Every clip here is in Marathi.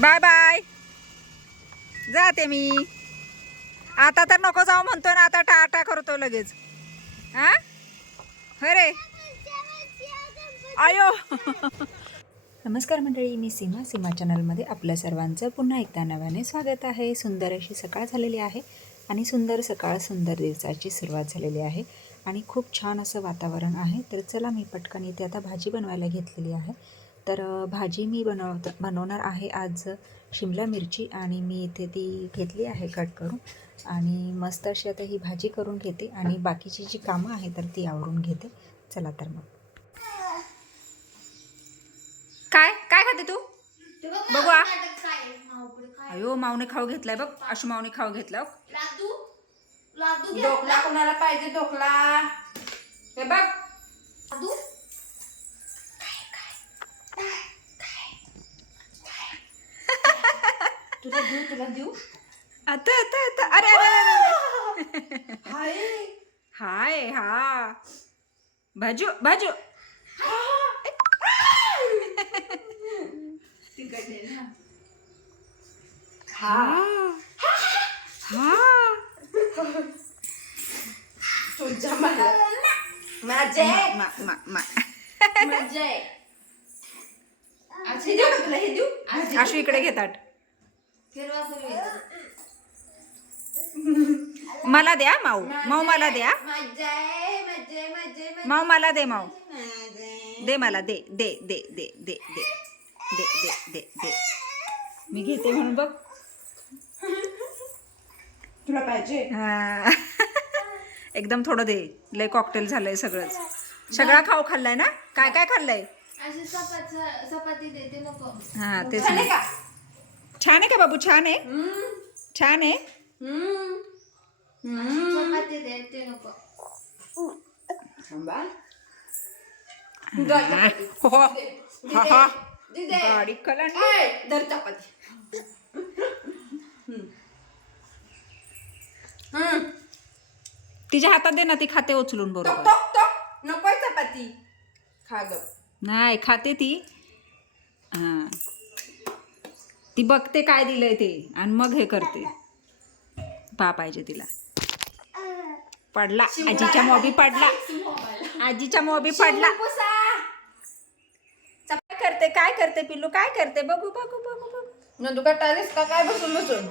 बाय बाय जाते मी. आता तर नको जाऊ म्हणतो ना आता टाटा करतो लगेच. हा? अरे आयो नमस्कार मंडळी मी सीमा सीमा चॅनलमध्ये आपल्या सर्वांचं पुन्हा एकदा नव्याने स्वागत आहे. सुंदर अशी सकाळ झालेली आहे आणि सुंदर सकाळ सुंदर दिवसाची सुरुवात झालेली आहे आणि खूप छान असं वातावरण आहे. तर चला मी पटकन इथे आता भाजी बनवायला घेतलेली आहे. तर भाजी मी बनवत बनवणार आहे आज शिमला मिरची आणि मी इथे ती घेतली आहे कट करून आणि मस्त अशी आता ही भाजी करून घेते आणि बाकीची जी कामं आहे तर ती आवरून घेते. चला तर मग. काय? काय खाते तू? बघू आ. अयो मावने खाऊ घेतलाय बघ. अशी मावने खाऊ घेतला. लादू? लादू ढोकला कोणाला पाहिजे? ढोकला. हे बघ. लादू? तुला देऊ तुला देऊ? आता आता आता. अरे अरे अरे, अरे. हाय. हाय हा. भाजू भाजू. तिकडे ना. हा. हा. तुझ्या मला. माझे. मा मा मा माझे. आज हे देऊ का तुला? हे देऊ? आज आशू इकडे घेतात मला द्या माऊ. माऊ मला द्या. माऊ मला दे माऊ. दे मला दे दे दे दे दे दे दे दे दे दे. मी घेते म्हणून बघ. तुला पाहिजे. हा. एकदम थोडं दे. लय कॉकटेल झालंय सगळंच. सगळा खाऊ खाल्लाय ना? काय काय खाल्लंय? हा तेच झाले ना. का? छान आहे का बाबू? छान आहे? छान आहे? हो, हो. तिच्या हातात दे ना ती खाते उचलून बरोबर. नको चपाती. खा ग. नाही खाते ती. हा. ती बघते काय दिलंय ते आणि मग हे करते. पा पाहिजे तिला. पडला. आजीच्या मोबी पडला. आजीच्या मोबी पडला. काय करते काय करते पिल्लू? काय करते? बघू बघू बघू बघू. नंदू कटारीस का? काय बसून बसून.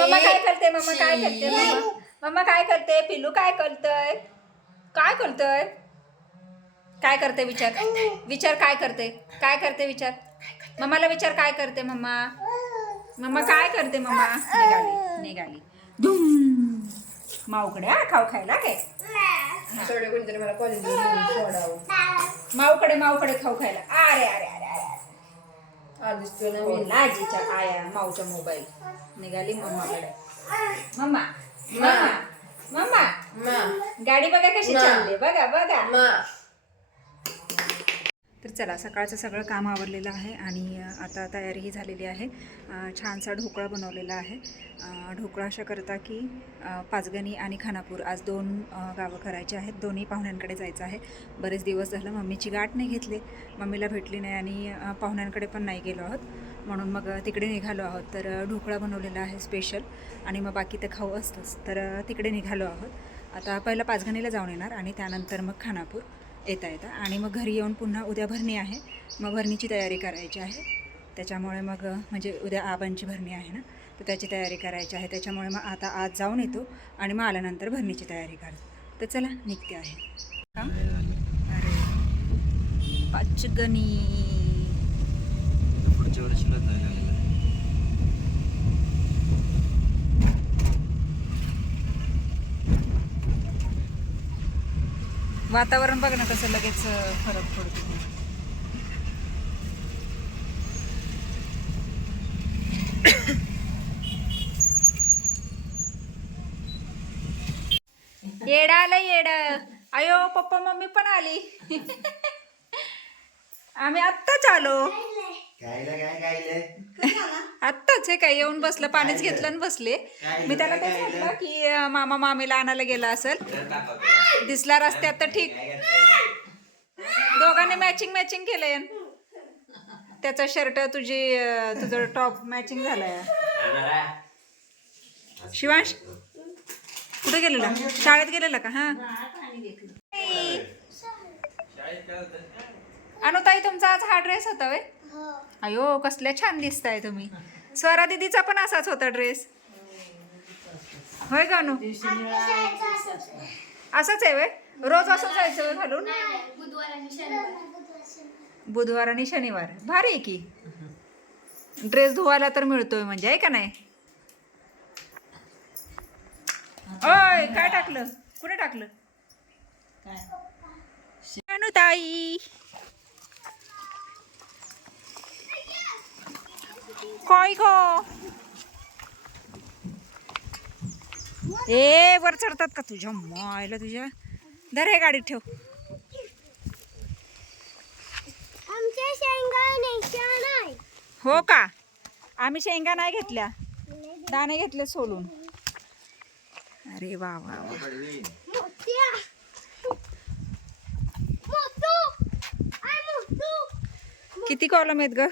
मम्मा काय करते? मम्मा काय करते? मम्मा? मम्मा काय करते? पिल्लू काय करतय? काय करतय? काय करते विचार? विचार काय करते? काय करते विचार? मम्माला विचार काय करते मम्मा? मम्मा काय करते मम्मा? निघाली निघाली. धुम. माऊकडे हा खाऊ खायला काय? सोडे कोणीतरी मला कॉलेज सोडावं. माऊकडे माऊकडे खाऊ खायला. अरे अरे अरे अरे आज आजीच्या आया माऊच्या मोबाईल. निघाली मम्माकडे. Mamma mamma mamma. गाडी बघा कशी. चालली. बघा बघा. मा. तर चला सकाळचं सगळं काम आवरलेलं आहे आणि आता तयारीही झालेली आहे. छानसा ढोकळा बनवलेला आहे. ढोकळा अशा करता की पाचगणी आणि खानापूर आज दोन गावं करायचे आहेत. दोन्ही पाहुण्यांकडे जायचं आहे. बरेच दिवस झालं मम्मीची गाठ नाही घेतली. मम्मीला भेटली नाही आणि पाहुण्यांकडे पण नाही गेलो आहोत. म्हणून मग तिकडे निघालो आहोत. तर ढोकळा बनवलेला आहे स्पेशल आणि मग बाकी तर खाऊ असतंच. तर तिकडे निघालो आहोत. आता पहिलं पाचगणीला जाऊन येणार आणि त्यानंतर मग खानापूर. येता येता. आणि मग घरी येऊन पुन्हा उद्या भरणी आहे. मग भरणीची तयारी करायची आहे. त्याच्यामुळे मग म्हणजे उद्या आबांची भरणी आहे ना? तर त्याची तयारी करायची आहे. त्याच्यामुळे मग आता आज जाऊन येतो आणि मग आल्यानंतर भरणीची तयारी करतो. तर चला निघते आहे. अरे पाचगणी. पुढच्या वर्षीला जायला लागलं वातावरण बघ ना कसं लगेच फरक पडतो. येड आलं येड. अयो पप्पा मम्मी पण आली. आम्ही आत्ताच आलो. काय आत्ताच हे काय येऊन बसलं पाणीच घेतलं आणि बसले. मी त्याला तेच म्हटलं की अं, मामा मामीला आणायला गेला असेल. दिसला रस्त्यात तर ठीक. दोघांनी मॅचिंग मॅचिंग केलंय. त्याचा शर्ट तुझी अं, तुझं टॉप मॅचिंग झालाय. शिवांश कुठे गेलेला? शाळेत गेलेला का? हा. अनुताई तुमचा आज हा ड्रेस होता वे अयो कसले छान दिसताय तुम्ही. स्वरा दीदीचा पण असाच होता ड्रेस होय अनु असंच आहे वे रोज असं जायचं घालून? बुधवार आणि शनिवार. भारी आहे की. ड्रेस धुवायला तर मिळतोय म्हणजे आहे का नाही? ओय काय टाकलं? कुठे टाकलं? ताई गो? ए वर चढतात का तुझ्या मायला तुझ्या? धर हे गाडीत ठेव. आमच्या शेंगा नाही. हो का? आम्ही शेंगा नाही घेतल्या. दाणे घेतले सोलून. अरे वा वा किती कॉलम आहेत ग?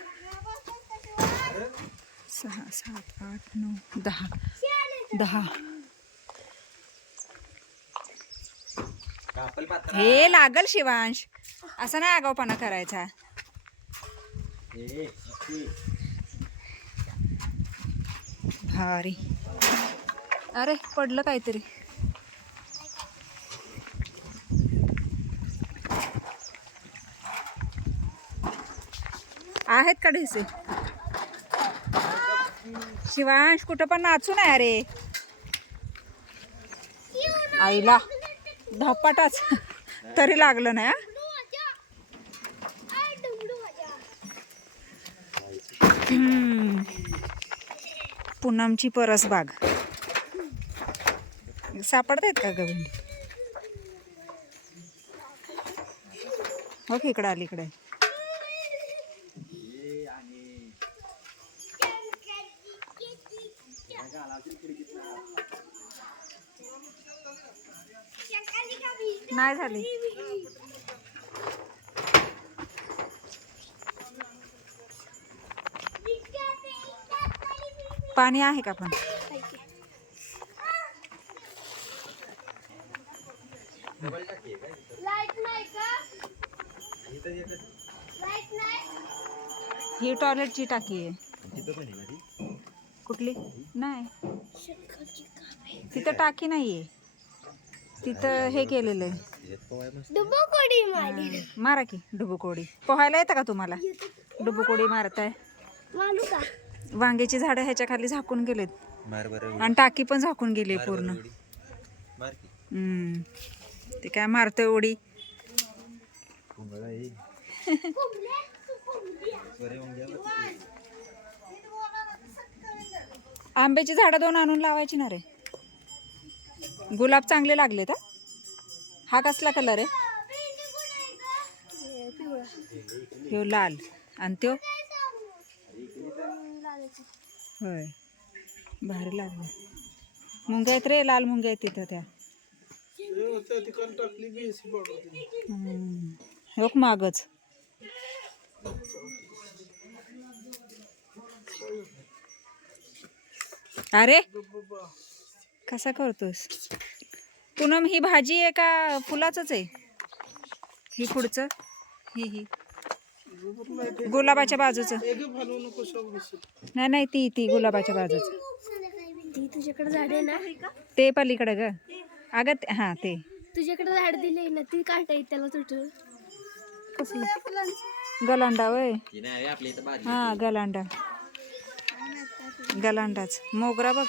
सहा सात आठ नऊ दहा. दहा. हे लागल शिवांश. असा नाही आगावपणा करायचा. भारी. अरे पडलं काहीतरी. आहेत का ढेसे? शिवांश कुठं पण नाचू नाही अरे. आईला धपाटाच तरी लागलं नाही हा? पूनमची परसबाग सापडतायत का गवंडी हो इकडं अलीकडे इकडे नाही झाली? पाणी आहे का पण? ही टॉयलेटची टाकी आहे. कुठली? नाही. तिथं टाकी नाहीये. तिथं हे केलेलं आहे. डुबो कोडी मारी. मारा की डुबुकोडी. पोहायला येतं का तुम्हाला? डुबुकोडी मारताय. मानू का? वांग्याची झाडं ह्याच्या खाली झाकून गेलेत. मार बरं आणि टाकी पण झाकून गेली पूर्ण. मार की. हम्म. ते काय मारतोय उडी कुंबळा येईल बरे मग द्या बरं. आंब्याची झाडं दोन आणून लावायची ना रे. गुलाब चांगले लागले का हा कसला कलर आहे? ह्यो लाल. आणि त्यो? होय. भारी लागले. मुंग्या आहेत रे लाल मुंग्या आहेत तिथं त्या. हो मागच. अरे! कसा करतोस? पूनम ही भाजी आहे का फुलाचंच आहे? ही पुढचं? ही ही. गुलाबाच्या बाजूचं. नाही नाही ती ती गुलाबाच्या बाजूचं. ती तुझ्याकडे झाड आहे ना? ते पलीकडे ग. अगं हा ते. तुझ्याकडे झाड दिले ना ती येत त्याला तुट गलांडा वय हा गलांडा. गलांडाच. मोगरा बघ.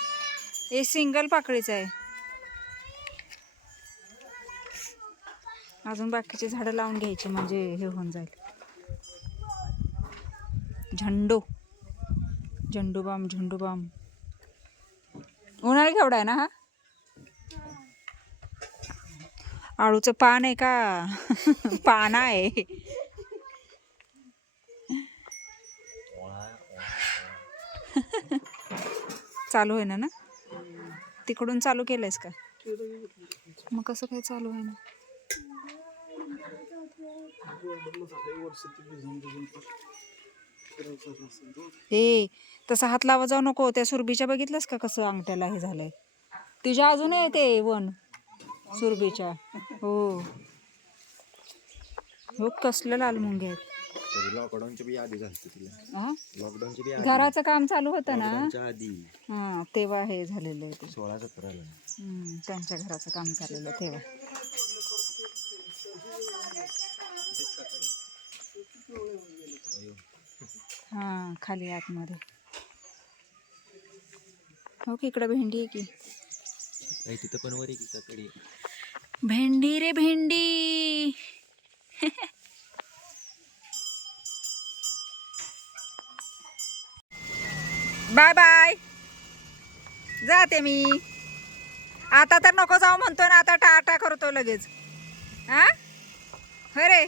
हे सिंगल पाकळीचं आहे. अजून बाकीची झाडं लावून घ्यायची म्हणजे हे होऊन जाईल. झंडू. झंडूबाम झंडूबाम उन्हाळा केवढा आहे ना हा? आळूचं पान आहे का? पाना आहे. चालू आहे ना ना? तिकडून चालू केलंयस का? मग कसं काय चालू आहे ना? ए तसा हात लावा जाऊ नको. त्या सुरभीच्या बघितलंस का कसं अंगठ्याला हे झालंय? तुझ्या अजून आहे ते वन सुरभीच्या. हो. हो कसलं लाल मुंगे आहेत. तरी लॉकडाऊनच्या बी आधी झालं तिला. हा? लॉकडाऊनच्या बी आधी घराचं काम चालू होतं ना? आधी. हा तेव्हा हे झालेलं आहे सोळा सतराला. त्यांच्या घराचं काम चाललेलं तेव्हा. हा खाली आतमध्ये. हो की इकडं भेंडी आहे की? तिथं पण वर आहे भेंडी रे भेंडी. Bye bye. जाते मी. आता तर नको जाऊ म्हणतो ना आता टाटा करतो लगेच. हा? अरे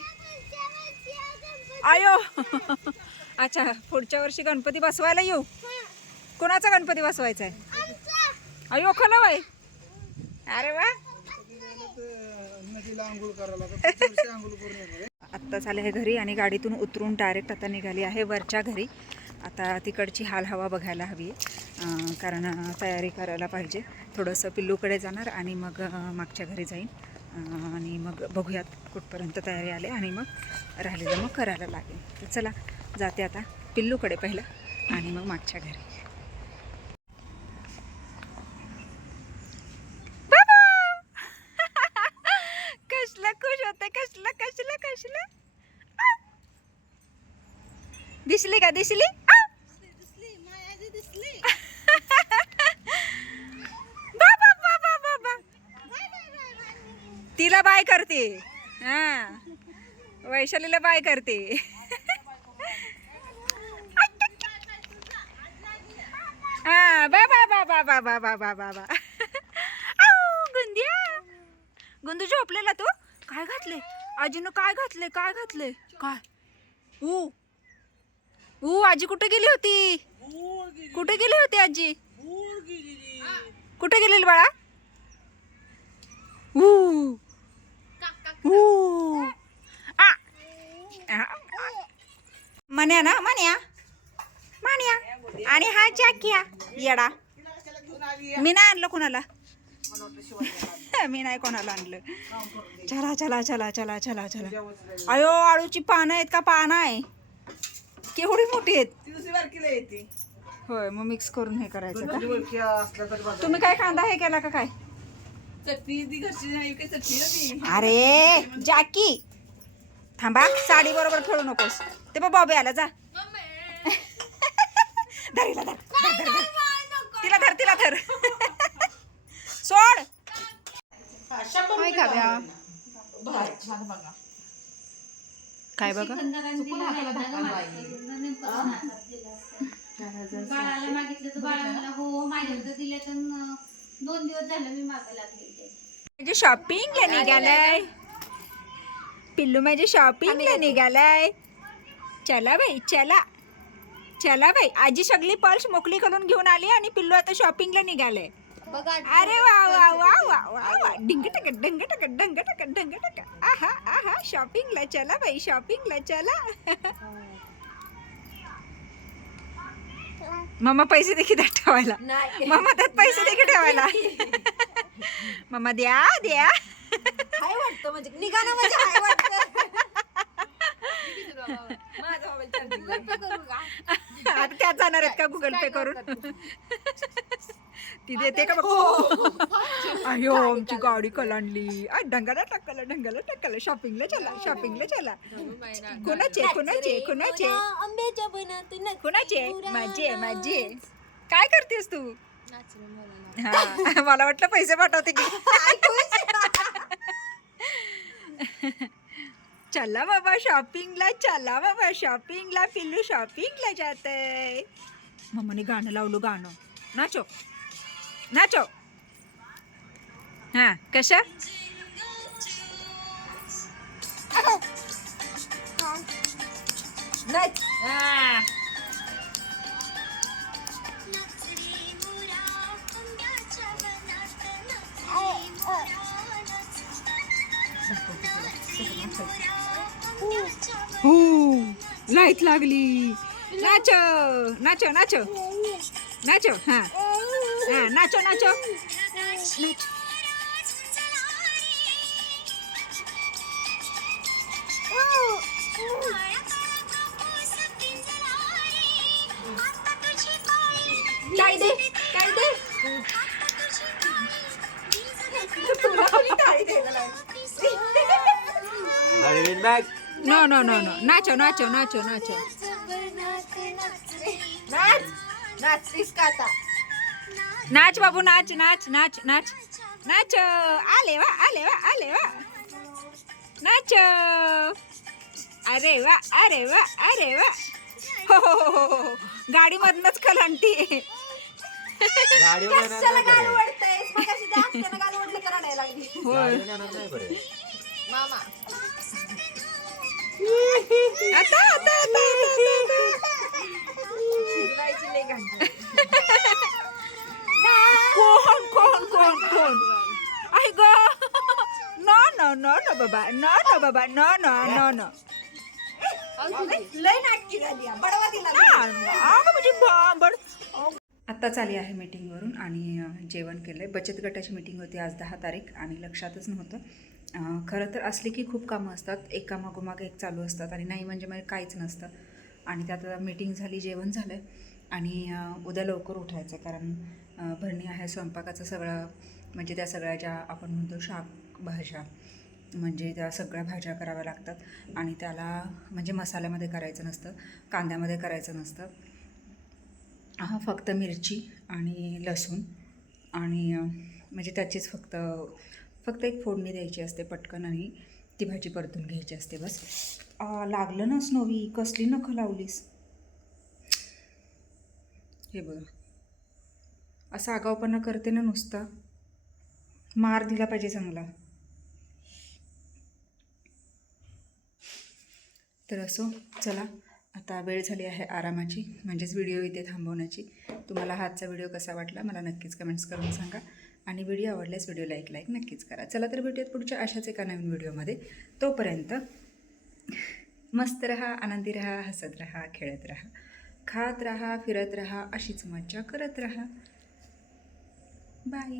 आयो अच्छा पुढच्या वर्षी गणपती बसवायला येऊ? कोणाचा गणपती बसवायचा आहे? अयो खलं बाई अरे वा. आत्ता झाले आहे घरी आणि गाडीतून उतरून डायरेक्ट आता निघाली आहे वरच्या घरी. आता तिकडची हाल हवा बघायला हवी आहे. कारण तयारी करायला पाहिजे. थोडंसं पिल्लूकडे जाणार आणि मग मागच्या घरी जाईन. आणि मग बघूयात कुठपर्यंत तयारी आले आणि मग राहिलेलं मग करायला लागेल. तर चला जाते आता पिल्लूकडे पहिलं आणि मग मागच्या घरी. कसलं खुश होते कसलं कसलं कसलं? दिसली का दिसली? तिला बाय करते. हा. वैशालीला बाय करते हा बाबा बाबा बाबा वा वा वा. गुंदिया. गुंदू झोपलेला तू? काय घातले? आजीनं काय घातले? काय घातले? काय? ऊ. ऊ आजी कुठे गेली होती? कुठे गेली होती आजी? कुठे गेलेली बाळा? ऊ. ऊ. आ. मन्या ना? मन्या. मान्या. आणि हा जॅकिया येडा. मी नाही आणलं कोणाला. मी नाही कोणाला आणलं. चला चला चला चला चला चला. अयो आळूची पानं आहेत का? पानं आहे. केवढी मोठी आहेत? होय मग मिक्स करून हे करायचं का? तुम्ही काय कांदा हे केला का काय? अरे जॅकी. थांबा साडी बरोबर खेळू नकोस. ते बघ बॉबी आला जा. धर धर. तिला धर तिला धर. सोड. काय बघा? बाळाला मागितलं तर बाळा मला हो माझ्या तर दिले तर न- दोन दिवस झालं मी मागे लागले म्हणजे शॉपिंगला निघालाय. पिल्लू माझे शॉपिंगला निघालाय. चला बाई चला. चला बाई आजी सगळी पर्स मोकळी करून घेऊन आली आणि पिल्लू आता शॉपिंगला निघाले. अरे वा वा वा वा वा वा. डिंग टक डंग टक डंग टक डंग टक आहा आहा शॉपिंगला चला बाई शॉपिंगला चला. मम्मा पैसे देखील त्यात ठेवायला. मम्मा त्यात पैसे देखील ठेवायला. मम्मा द्या द्या. हाय वाटतं म्हणजे निघाणं म्हणजे हाय वाटतं. माझा मोबाईल चार्जिंग आता त्यात जाणार आहेत का गुगल पे करून? ती देते का बघ? अयो आमची गाडी कलांडली. ढंगाला टाकला ढंगाला टाकला शॉपिंगला चला शॉपिंगला चला. कोणाचे कोणाचे कोणाचे? कोणाचे? माझे माझे. काय करतेस तू? हा मला वाटलं पैसे पाठवते की. चला बाबा शॉपिंगला चला बाबा शॉपिंगला पिल्लू शॉपिंगला जात आहे मम्माने गाणं लावलं गाणं. नाचो नाचो हा कशा? हो. लाइट लागली नाचो नाचो नाचो नाचो हां हां नाचो नाचो नाचो काय दे काय दे तुला कोणी टाळी द्यायला लागली? हळवीन bag no no no no nacho नाचो नाचो नाचो नाच नाचतीस का आता नाच बाबू नाच नाच नाच नाच नाच आले वा आले वा आले वा नाच अरे वा अरे वा अरे वा हो हो हो हो हो गाडीमधनच कलांटी गाडीवर येणार कशाला नाही गाल बरं. ओढतायस? मगाशी जास्त गाल ओढलं तर रडायला लागली. होय गाडीवर येणार नाही बरं. मामा. आता आता आता आता, आता शिजवायची लई घाण झाली. कोण कोण कोण कोण आई ग नो नो नो नो बाबा नो नो बाबा नो नो नो नो लई नाटकी झाली हा. बडवा दिला आत्ताच आली आहे मीटिंगवरून आणि जेवण केलं आहे बचत गटाची मीटिंग होती आज दहा तारीख आणि लक्षातच नव्हतं. खरं तर असली की खूप कामं असतात. एक कामागोमाग एक चालू असतात आणि नाही म्हणजे मग काहीच नसतं. आणि त्यात मीटिंग झाली जेवण झालं आणि उद्या लवकर उठायचं कारण भरणी आहे स्वयंपाकाचं सगळं म्हणजे त्या सगळ्या ज्या आपण म्हणतो शाक भाज्या म्हणजे त्या सगळ्या भाज्या कराव्या लागतात आणि त्याला म्हणजे मसाल्यामध्ये करायचं नसतं कांद्यामध्ये करायचं नसतं. हा फक्त मिरची आणि लसूण आणि म्हणजे त्याचीच फक्त फक्त एक फोडणी द्यायची असते पटकन आणि ती भाजी परतून घ्यायची असते बस. लागलं ना स्नोवी कसली नखं लावलीस? हे बघा. असा आगावपणा करते ना नुसता. मार दिला पाहिजे चांगला. तर असो चला. आता वेळ झाली आहे आरामाची म्हणजेच व्हिडिओ इथे थांबवण्याची. तुम्हाला हा आजचा व्हिडिओ कसा वाटला मला नक्कीच कमेंट्स करून सांगा. आणि व्हिडिओ आवडल्यास व्हिडिओ लाईक लाईक नक्कीच करा. चला तर भेटूयात पुढच्या अशाच एका नवीन व्हिडिओमध्ये. तोपर्यंत मस्त रहा आनंदी रहा हसत रहा खेळत रहा खात रहा फिरत रहा अशीच मज्जा करत रहा. बाय